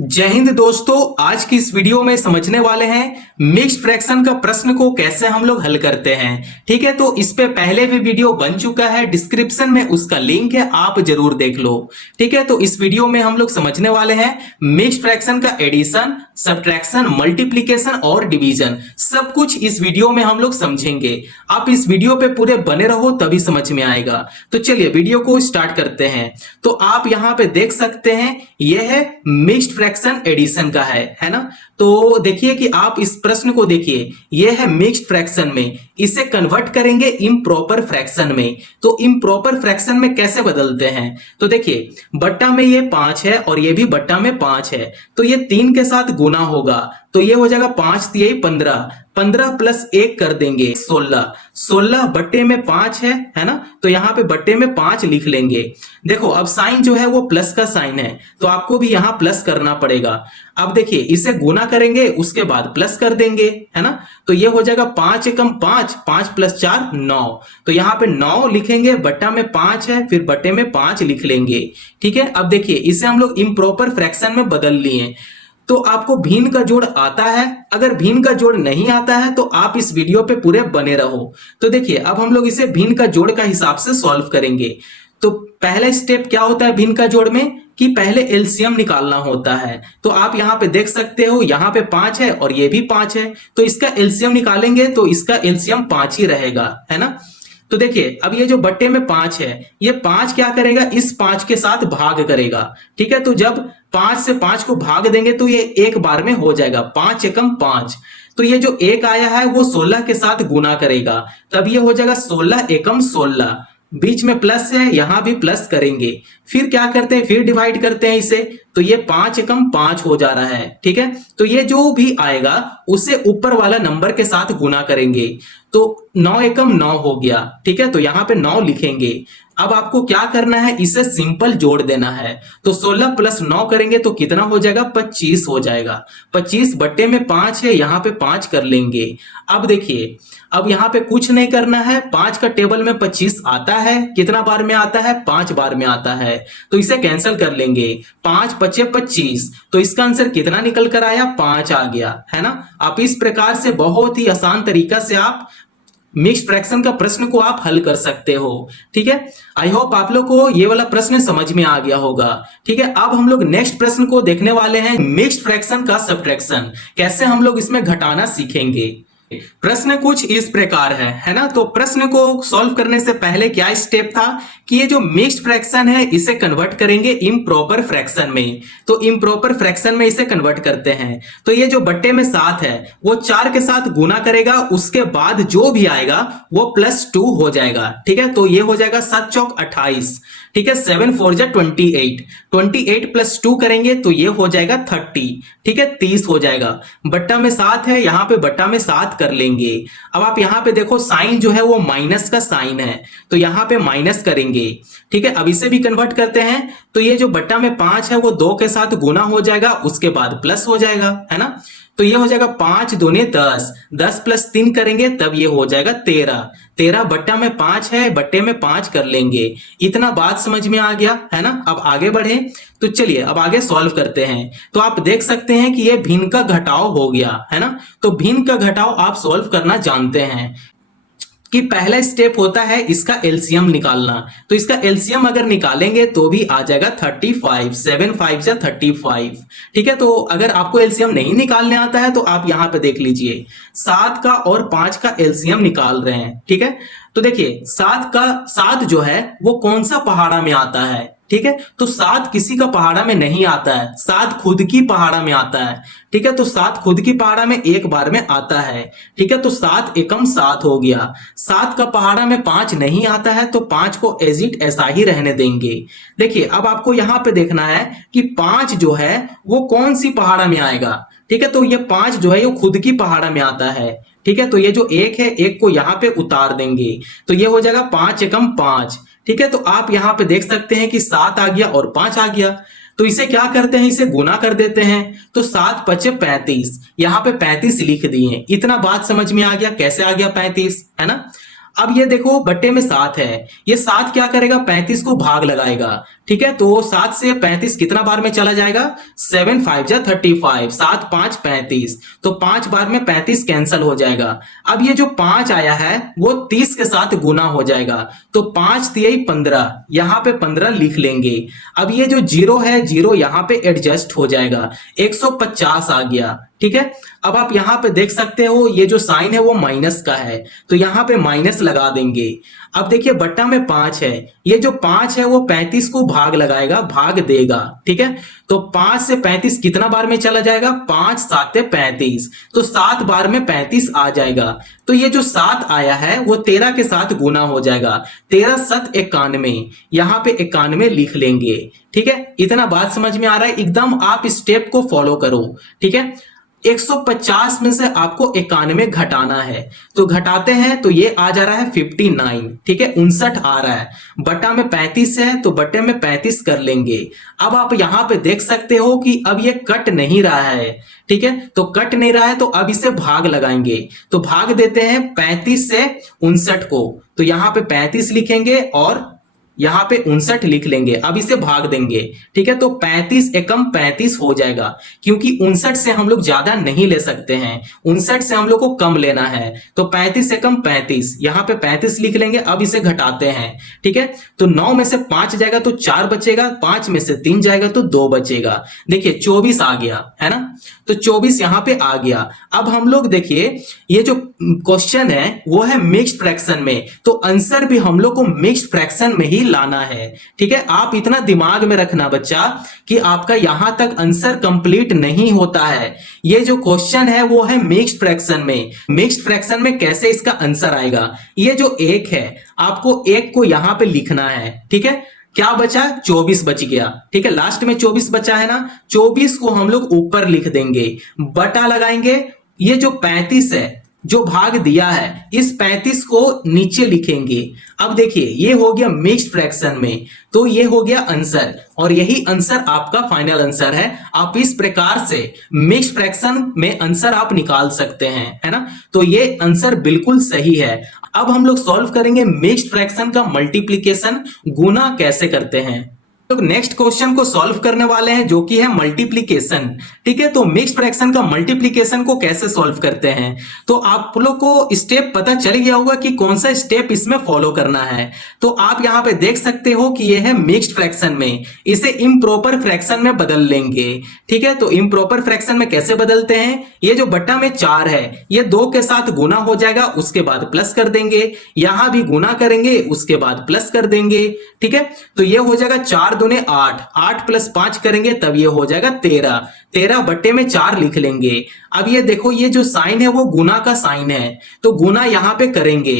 जय हिंद दोस्तों। आज की इस वीडियो में समझने वाले हैं मिक्स्ड फ्रैक्शन का प्रश्न को कैसे हम लोग हल करते हैं। ठीक है, तो इस पे पहले भी वीडियो बन चुका है, डिस्क्रिप्शन में उसका लिंक है, आप जरूर देख लो। ठीक है, तो इस वीडियो में हम लोग समझने वाले हैं मिक्स्ड फ्रैक्शन का एडिशन, सब्ट्रैक्शन, मल्टीप्लीकेशन और डिवीजन, सब कुछ इस वीडियो में हम लोग समझेंगे। आप इस वीडियो पे पूरे बने रहो तभी समझ में आएगा। तो चलिए वीडियो को स्टार्ट करते हैं। तो आप यहाँ पे देख सकते हैं यह है मिक्स्ड फ्रैक्शन एडिशन का है ना। तो देखिए कि आप इस प्रश्न को देखिए, यह है मिक्स्ड फ्रैक्शन में, इसे कन्वर्ट करेंगे इम्प्रॉपर फ्रैक्शन में। तो इम्प्रॉपर फ्रैक्शन में कैसे बदलते हैं, तो देखिए बट्टा में ये 5 है और ये भी बट्टा में 5 है, तो ये 3 के साथ गुना होगा, तो ये हो जाएगा 5 तिहाई 15, 15 प्लस 1 कर देंगे 16, 16 बट्टे में 5 है ना। तो यहाँ पे बट्टे में 5 लिख लेंगे। देखो अब साइन जो है वो प्लस का साइन है, तो आपको भी यहाँ प्लस करना पड़ेगा। अब देखिए इसे गुना करेंगे, उसके बाद प्लस कर देंगे, है ना। तो ये हो जाएगा 5 एकम 5, 5 प्लस 4 9, तो यहाँ पे 9 लिखेंगे, बट्टा में 5 है, फिर बट्टे में 5 लिख लेंगे। ठीक है, अब देखिए इसे हम लोग इम्प्रॉपर फ्रैक्शन में बदल लिए। तो आपको भिन्न का जोड़ आता है, अगर भिन्न का जोड़ नहीं आता है तो आप इस वीडियो पे पूरे बने रहो। तो देखिए अब हम लोग इसे भिन्न का जोड़ का हिसाब से सॉल्व करेंगे। तो पहला स्टेप क्या होता है भिन्न का जोड़ में, कि पहले एलसीएम निकालना होता है। तो आप यहाँ पे देख सकते हो, यहाँ पे 5 है और ये भी 5 है, तो इसका एलसीएम निकालेंगे तो इसका एलसीएम 5 ही रहेगा, है ना। तो देखिए अब ये जो बट्टे में 5 है, ये 5 क्या करेगा, इस 5 के साथ भाग करेगा। ठीक है, तो जब 5 से 5 को भाग देंगे तो ये एक बार में हो जाएगा, 5 एकम 5। तो ये जो एक आया है वो 16 के साथ गुना करेगा, तब ये हो जाएगा 16 एकम 16, बीच में प्लस है, यहां भी प्लस करेंगे। फिर क्या करते हैं, फिर डिवाइड करते हैं इसे, तो ये 5 एकम 5 हो जा रहा है। ठीक है, तो ये जो भी आएगा उसे ऊपर वाला नंबर के साथ गुना करेंगे, तो 9 एकम 9 हो गया। ठीक है, तो यहां पे 9 लिखेंगे। अब आपको क्या करना है, इसे सिंपल जोड़ देना है। तो 16 प्लस 9 करेंगे तो कितना हो जाएगा, 25 हो जाएगा। 25 बट्टे में 5 है, यहां पे 5 कर लेंगे। अब देखिए अब यहां पे कुछ नहीं करना है, 5 का टेबल में 25 आता है, कितना बार में आता है, 5 बार में आता है, तो इसे कैंसिल कर लेंगे। 5 पचे 25, तो इसका आंसर कितना निकल कर आया, 5 आ गया, है ना। आप इस प्रकार से बहुत ही आसान तरीका से आप मिक्स्ड फ्रैक्शन का प्रश्न को आप हल कर सकते हो। ठीक है, आई होप आप लोग को ये वाला प्रश्न समझ में आ गया होगा। ठीक है, अब हम लोग नेक्स्ट प्रश्न को देखने वाले हैं, मिक्स्ड फ्रैक्शन का सब्ट्रैक्शन, कैसे हम लोग इसमें घटाना सीखेंगे। प्रश्न कुछ इस प्रकार है ना। तो प्रश्न को सॉल्व करने से पहले क्या स्टेप था, कि ये जो मिक्स्ड फ्रैक्शन है इसे कन्वर्ट करेंगे इम्प्रॉपर फ्रैक्शन में। तो इम्प्रॉपर फ्रैक्शन में इसे कन्वर्ट करते हैं। तो ये जो बट्टे में 7 है वो 4 के साथ गुना करेगा, उसके बाद जो भी आएगा वो +2 हो जाएगा। ठीक है, तो ये हो जाएगा 7 चौक 28। ठीक है, 7 4 जा 28, 28 प्लस 2 करेंगे तो ये हो जाएगा 30। ठीक है, 30 हो जाएगा। बट्टा में 7 है, यहाँ पे बट्टा में 7 कर लेंगे। अब आप यहाँ पे देखो साइन जो है वो माइनस का साइन है, तो यहाँ पे माइनस करेंगे। ठीक है, अब इसे भी कन्वर्ट करते हैं। तो ये जो बट्टा में 5 है वो 2 के साथ गुना हो जाएगा, उसके बाद प्लस हो जाएगा, है ना। तो ये हो जाएगा 5 दूने 10, 10 प्लस 3 करेंगे तब ये हो जाएगा 13, 13 बट्टा में 5 है, बट्टे में 5 कर लेंगे। इतना बात समझ में आ गया, है ना। अब आगे बढ़े, तो चलिए अब आगे सॉल्व करते हैं। तो आप देख सकते हैं कि ये भिन्न का घटाव हो गया, है ना। तो भिन्न का घटाव आप सॉल्व करना जानते हैं कि पहला स्टेप होता है इसका एलसीएम निकालना। तो इसका एलसीएम अगर निकालेंगे तो भी आ जाएगा 35, 7 5 जा 35। ठीक है, तो अगर आपको एलसीएम नहीं निकालने आता है तो आप यहां पे देख लीजिए, 7 का और 5 का एलसीएम निकाल रहे हैं। ठीक है, तो देखिए 7 जो है वो कौन सा पहाड़ा में आता है। ठीक है, तो 7 किसी का पहाड़ा में नहीं आता है, 7 खुद की पहाड़ा में आता है। ठीक है, तो 7 खुद की पहाड़ा में एक बार में आता है। ठीक है, तो 7 एकम 7 हो गया। 7 का पहाड़ा में 5 नहीं आता है, तो 5 को एज इट ऐसा ही रहने देंगे। देखिए अब आपको यहां पे देखना है कि 5 जो है वो कौन सी पहाड़ा में आएगा। ठीक है, तो ये 5 जो है वो खुद की पहाड़ा में आता है। ठीक है, तो ये जो 1 है, 1 को यहां पे उतार देंगे, तो ये हो जाएगा 5 एकम 5। ठीक है, तो आप यहां पे देख सकते हैं कि 7 आ गया और 5 आ गया। तो इसे क्या करते हैं, इसे गुना कर देते हैं। तो 7 पचे 35, यहां पे 35 लिख दिए। इतना बात समझ में आ गया, कैसे आ गया 35, है ना। अब ये देखो बट्टे में 7 है, ये 7 क्या करेगा, 35 को भाग लगाएगा। ठीक है, तो 7 से 35 कितना बार में चला जाएगा, 7 5 जा 35, 7 5 35, तो 5 बार में 35 कैंसल हो जाएगा। अब ये जो 5 आया है वो 30 के साथ गुना हो जाएगा, तो 5 तियाई 15, यहां पे 15 लिख लेंगे। अब ये जो 0 है, 0 यहां पे एडजस्ट हो जाएगा, 150 आ गया। ठीक है, अब आप यहां पे देख सकते हो ये जो साइन है वो माइनस का है, तो यहां पे माइनस लगा देंगे। अब देखिए बट्टा में 5 है, ये जो 5 है वो 35 को भाग लगाएगा, भाग देगा। ठीक है, तो 5 से 35 कितना बार में चला जाएगा, 5 7 35, तो 7 बार में 35 आ जाएगा। तो ये जो 7 आया है वो 13 के साथ गुना हो जाएगा, 13 7 91, यहां पे 91 लिख लेंगे। ठीक है, इतना बात समझ में आ रहा है, एकदम आप स्टेप को फॉलो करो। ठीक है, 150 में से आपको 91 घटाना है, तो घटाते हैं तो ये आ जा रहा है 59। ठीक है, 59 आ रहा है, बटा में 35 है तो बटे में 35 कर लेंगे। अब आप यहां पे देख सकते हो कि अब ये कट नहीं रहा है। ठीक है, तो कट नहीं रहा है तो अब इसे भाग लगाएंगे, तो भाग देते हैं 35 से 59 को, तो यहां पे 35 लिखेंगे और यहां पे 59 लिख लेंगे। अब इसे भाग देंगे। ठीक है, तो 35 एकम 35 हो जाएगा, क्योंकि 59 से हम लोग ज्यादा नहीं ले सकते हैं, 59 से हम लोग को कम लेना है, तो 35 एकम 35, यहां पे 35 लिख लेंगे। अब इसे घटाते हैं। ठीक है, तो 9 में से 5 जाएगा तो 4 बचेगा, 5 में से 3 जाएगा तो 2 बचेगा। देखिए 24 आ गया है ना, तो 24 यहां पे आ गया। अब हम लोग देखिए ये जो क्वेश्चन है वो है मिक्स्ड फ्रैक्शन में, तो आंसर भी हम लोग को मिक्स्ड फ्रैक्शन में ही लाना है। ठीक है, आप इतना दिमाग में रखना बच्चा कि आपका यहां तक आंसर कंप्लीट नहीं होता है। ये जो क्वेश्चन है वो है मिक्स्ड फ्रैक्शन में। मिक्स्ड फ्रैक्शन में कैसे इसका आंसर आएगा, ये जो 1 है आपको 1 को यहां पे लिखना है। ठीक है, क्या बचा, 24 बच गया। ठीक है, लास्ट में 24 बचा है ना, 24 को हम लोग ऊपर लिख देंगे, बटा लगाएंगे। ये जो 35 है जो भाग दिया है, इस 35 को नीचे लिखेंगे। अब देखिए ये हो गया मिक्स्ड फ्रैक्शन में, तो ये हो गया आंसर, और यही आंसर आपका फाइनल आंसर है। आप इस प्रकार से मिक्स्ड फ्रैक्शन में आंसर आप निकाल सकते हैं, है ना, तो ये आंसर बिल्कुल सही है। अब हम लोग सॉल्व करेंगे मिक्स्ड फ्रैक्शन का मल्टीप्लीकेशन, गुना कैसे करते हैं। तो नेक्स्ट क्वेश्चन को सॉल्व करने वाले हैं जो कि है मल्टीप्लिकेशन। ठीक है, तो मिक्स्ड फ्रैक्शन का मल्टीप्लिकेशन को कैसे सॉल्व करते हैं, तो आप लोग को स्टेप पता चल गया होगा कि कौन सा स्टेप इसमें फॉलो करना है। तो आप यहां पे देख सकते हो कि यह है मिक्स्ड फ्रैक्शन में, इसे इम्प्रॉपर फ्रैक्शन में बदल लेंगे। ठीक है, तो इम्प्रॉपर फ्रैक्शन में कैसे बदलते हैं, ये जो बट्टा में 4 है ये 2 के साथ गुना हो जाएगा, उसके बाद प्लस कर देंगे, यहां भी गुना करेंगे उसके बाद प्लस कर देंगे। ठीक है, तो ये हो जाएगा 4 दूने 8, 8 प्लस 5 करेंगे तब ये हो जाएगा 13, 13 बट्टे में 4 लिख लेंगे। अब ये देखो ये जो साइन है वो गुना का साइन है, तो गुना यहां पे करेंगे।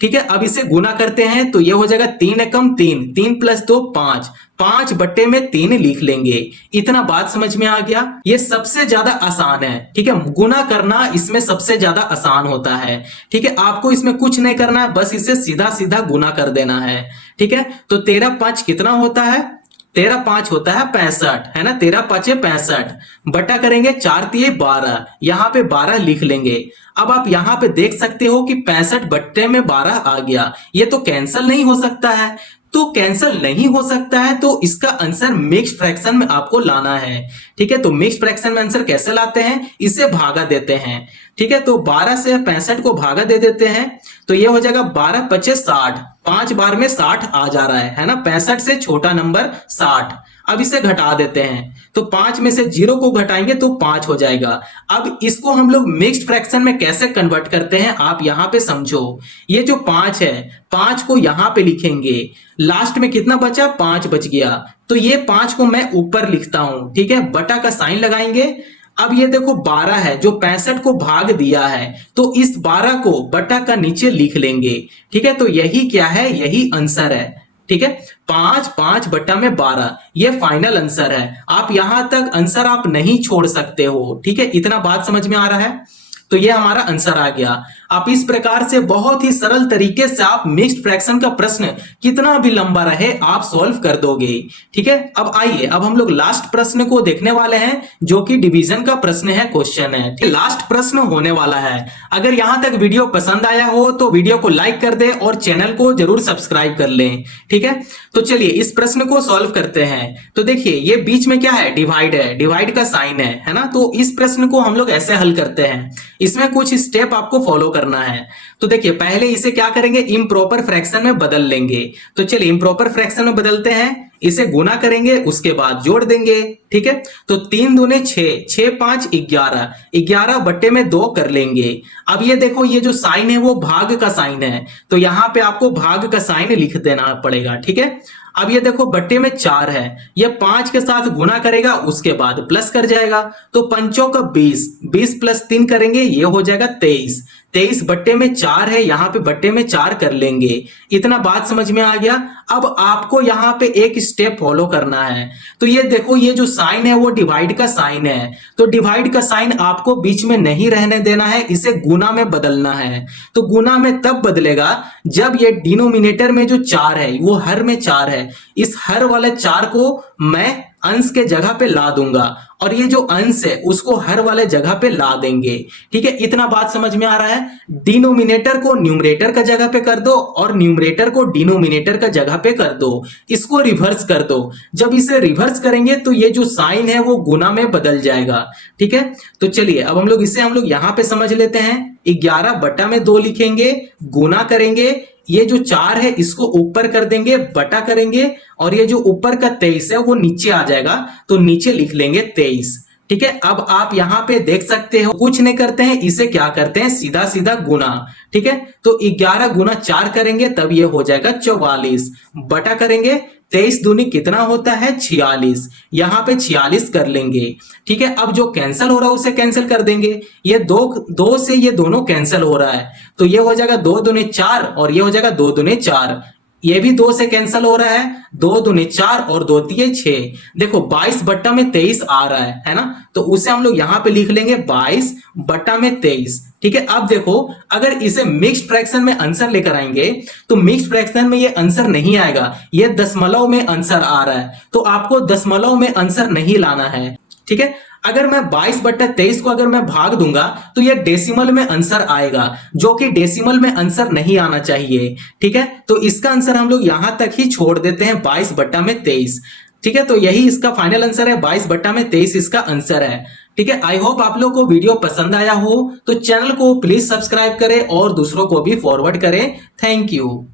ठीक है, अब इसे गुना करते हैं तो ये हो जाएगा 3 एकम 3, 3 प्लस 2 5, 5 बट्टे में 3 लिख लेंगे। इतना बात समझ में आ गया, ये सबसे ज्यादा आसान है। ठीक है, गुना करना इसमें सबसे ज्यादा आसान होता है। ठीक है, आपको इसमें कुछ नहीं करना है, बस इसे सीधा सीधा गुना कर देना है। ठीक है, तो 13 5 कितना होता है, 13 5 होता है 65, है ना, 13 5 65, बटा करेंगे 4 तिये 12, यहां पे 12 लिख लेंगे। अब आप यहां पे देख सकते हो कि 65 बट्टे में 12 आ गया, ये तो कैंसिल नहीं हो सकता है, तो कैंसिल नहीं हो सकता है तो इसका आंसर मिक्स्ड फ्रैक्शन में आपको लाना है। ठीक है, तो मिक्स्ड फ्रैक्शन में आंसर कैसे लाते हैं, इसे भागा देते हैं। ठीक है, तो 12 से 65 को भागा दे देते हैं, तो ये हो जाएगा 12 25 60, 5 बार में 60 आ जा रहा है ना, 65 से छोटा नंबर 60। अब इसे घटा देते हैं, तो 5 में से 0 को घटाएंगे तो 5 हो जाएगा। अब इसको हम लोग मिक्स्ड फ्रैक्शन में कैसे कन्वर्ट करते हैं, आप यहां पे समझो। ये जो 5 है, 5 को यहां पे लिखेंगे, लास्ट में कितना बचा, 5 बच गया, तो ये 5 को मैं ऊपर लिखता हूं। ठीक है, बटा का साइन लगाएंगे। अब ये देखो 12 है जो 65 को भाग दिया है, तो इस 12 को बटा का नीचे लिख लेंगे। ठीक है, तो यही क्या है, यही आंसर है। ठीक है, 5 5 बटा में 12, ये फाइनल आंसर है। आप यहां तक आंसर आप नहीं छोड़ सकते हो। ठीक है, इतना बात समझ में आ रहा है, तो ये हमारा आंसर आ गया। आप इस प्रकार से बहुत ही सरल तरीके से आप मिक्स्ड फ्रैक्शन का प्रश्न कितना भी लंबा रहे आप सॉल्व कर दोगे। ठीक है, अब आइए अब हम लोग लास्ट प्रश्न को देखने वाले हैं जो कि डिवीजन का प्रश्न है, क्वेश्चन है। लास्ट प्रश्न होने वाला है। अगर यहां तक वीडियो पसंद आया हो तो वीडियो को लाइक कर दे और चैनल को जरूर सब्सक्राइब कर लें। ठीक है, तो चलिए इस प्रश्न को सॉल्व करते हैं। तो देखिए ये बीच में क्या है, डिवाइड है, डिवाइड का साइन है ना। तो इस प्रश्न को हम लोग ऐसे हल करते हैं, इसमें कुछ स्टेप आपको फॉलो करना है। तो देखिए पहले इसे क्या करेंगे, इम्प्रॉपर फ्रैक्शन में बदल लेंगे। तो चलिए इम्प्रॉपर फ्रैक्शन में बदलते हैं, इसे गुना करेंगे, उसके बाद जोड़ देंगे। ठीक है, तो 3 दूने 6, 6 5 11, 11 बट्टे में 2 कर लेंगे। अब ये देखो ये जो साइन है वो भाग का साइन है, तो यहां पे आपको भाग का साइन लिख देना पड़ेगा। ठीक है, अब ये देखो बट्टे में 4 है, ये 5 के साथ गुना करेगा, उसके बाद प्लस कर जाएगा। तो पंचों का 20, 20 प्लस 3 करेंगे, ये हो जाएगा 23, 23 बट्टे में 4 है, यहाँ पे बट्टे में 4 कर लेंगे। इतना बात समझ में आ गया। अब आपको यहाँ पे एक स्टेप फॉलो करना है। तो ये देखो ये जो साइन है वो डिवाइड का साइन है, तो डिवाइड का साइन आपको बीच में नहीं रहने देना है, इसे गुना में बदलना है। तो गुना में तब बदलेगा जब ये डिनोमिनेटर में जो 4 है वो हर में 4 है, इस हर वाले 4 को मैं अंश के जगह पे ला दूंगा और ये जो अंश है उसको हर वाले जगह पे ला देंगे। ठीक है, इतना बात समझ में आ रहा है। डिनोमिनेटर को न्यूमरेटर का जगह पे कर दो और न्यूमरेटर को डिनोमिनेटर का जगह पे कर दो, इसको रिवर्स कर दो। जब इसे रिवर्स करेंगे तो ये जो साइन है वो गुना में बदल जाएगा। ठीक है, तो चलिए अब हम लोग यहां पे समझ लेते हैं। 11 बटा में 2 लिखेंगे, गुना करेंगे, ये जो 4 है इसको ऊपर कर देंगे, बटा करेंगे, और ये जो ऊपर का 23 है वो नीचे आ जाएगा, तो नीचे लिख लेंगे 23। ठीक है, अब आप यहां पे देख सकते हो कुछ नहीं करते हैं, इसे क्या करते हैं सीधा सीधा गुना। ठीक है, तो 11 गुना 4 करेंगे तब ये हो जाएगा 44, बटा करेंगे, 23 दूनी कितना होता है 46, यहां पे 46 कर लेंगे। ठीक है, अब जो कैंसिल हो रहा है उसे कैंसिल कर देंगे, ये दो से ये दोनों कैंसिल हो रहा है, तो ये हो जाएगा 2 दूनी 4 और ये हो जाएगा 2 दूनी 4, ये भी 2 से कैंसिल हो रहा है, 2 दूनी 4 और 2 तिये 6। देखो 22 बट्टा में 23 आ रहा है ना, तो उसे हम लोग यहां पे लिख लेंगे 22 बट्टा में 23। ठीक है, अब देखो अगर इसे मिक्स्ड फ्रैक्शन में आंसर लेकर आएंगे तो मिक्स्ड फ्रैक्शन में ये आंसर नहीं आएगा, ये दशमलव में आंसर आ रहा है, तो आपको दशमलव में आंसर नहीं लाना है। ठीक है, अगर मैं 22 बट्टा 23 को अगर मैं भाग दूंगा तो ये डेसिमल में आंसर आएगा, जो कि डेसिमल में आंसर नहीं आना चाहिए। ठीक है, तो इसका आंसर हम लोग यहां तक ही छोड़ देते हैं, 22 बट्टा में 23। ठीक है, तो यही इसका फाइनल आंसर है, 22 बट्टा में 23 इसका आंसर है। ठीक है, आई होप आप लोग को वीडियो पसंद आया हो, तो चैनल को प्लीज सब्सक्राइब करें और दूसरों को भी फॉरवर्ड करें। Thank you.